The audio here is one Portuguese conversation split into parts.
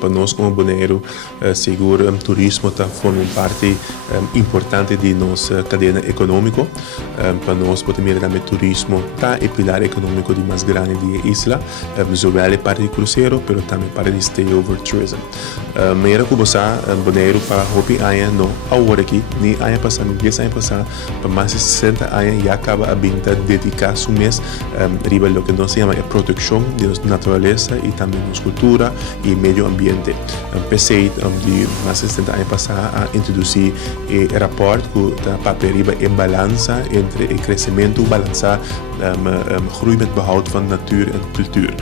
Para nós como Bonaire, seguro turismo forma parte importante de nossa cadeia econômica. Para nós, podemos também turismo é o pilar econômico de mais grande da isla, não parte de cruzeiro, mas também parte de stay-over tourism. Meira que você, Bonaire, para hopi aia no agora aqui, nem aia passar, 10 anos passar, para mais de 60 anos já acaba a binta dedicar seu mês riba lo que nós chama proteção da natureza e também da cultura e meio ambiente. Pensei de mais de 60 anos passar a introduzir o rapport que a papel riba em balança entre o crescimento, balançar groei met behoud van natuur en cultuur.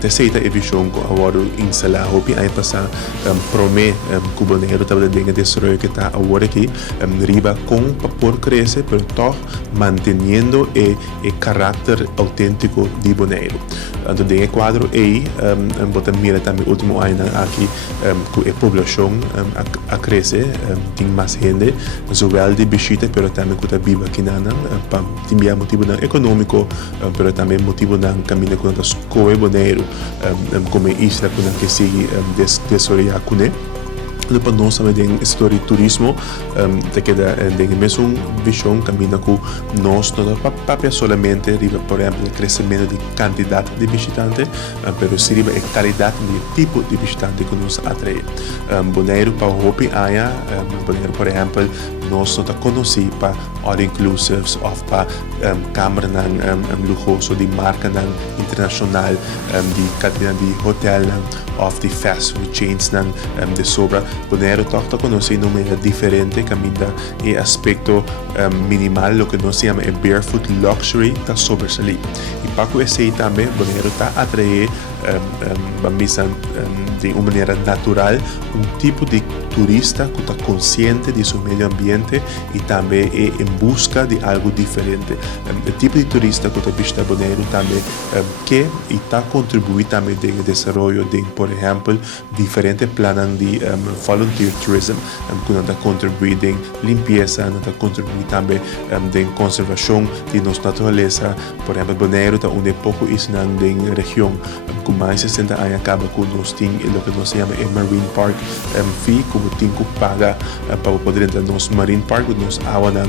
Terceira é visão que agora instalar hopi aí passar promete que o Bonaire também tem desenvolver que está agora aqui riba com por crescer, pero toch manteniendo o caráter autêntico de Bonaire. Então tem o quadro aí, bota mira também último ano aqui que a população a crescer, tem mais gente, zowel de visita, pero também que está viva aqui na tem motivo econômico, pero também motivo na caminho com as coisas Bonaire, como isla que sigue desenvolver com para nós também tem história de turismo, tem mesmo visão caminha com nós não papel solamente riba por exemplo o crescimento de quantidade de visitantes, mas riba a qualidade de tipo de visitante que nos atrai. Bonaire para o hopi aia, Bonaire por exemplo nós não conhecemos para all inclusives ou para câmara luxuoso de marca internacional, de cadeia de hotel ou de fast food chains de sobra. Bonaire está conhecendo uma diferente caminha e aspecto minimal, o que nós chamamos de barefoot luxury, está sobressalir. E para que esse também, Bonaire está atrair de uma maneira natural tipo de turista que está consciente de seu meio ambiente e também é em busca de algo diferente. O tipo de turista que está visita Bonaire também que está contribuindo também no desenvolvimento de, por exemplo, diferentes planos de volunteer tourism, que está contribuindo em limpeza, está contribuindo também em conservação de nossa natureza. Por exemplo, Bonaire está pouco isso na região com mais de 60 anos acaba com nós tem o que nós chamamos de Marine Park fee, como tem que pagar para poder entrar no Marine Park, nos água na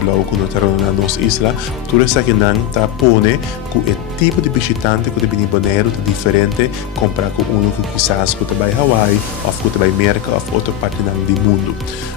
blog, quando está na nossa isla. Tudo isso aqui não está pone que o tipo de visitante que vem em Bonaire é diferente comparar com um que quizás que vai a Hawaii ou que vai a América ou outra parte do mundo.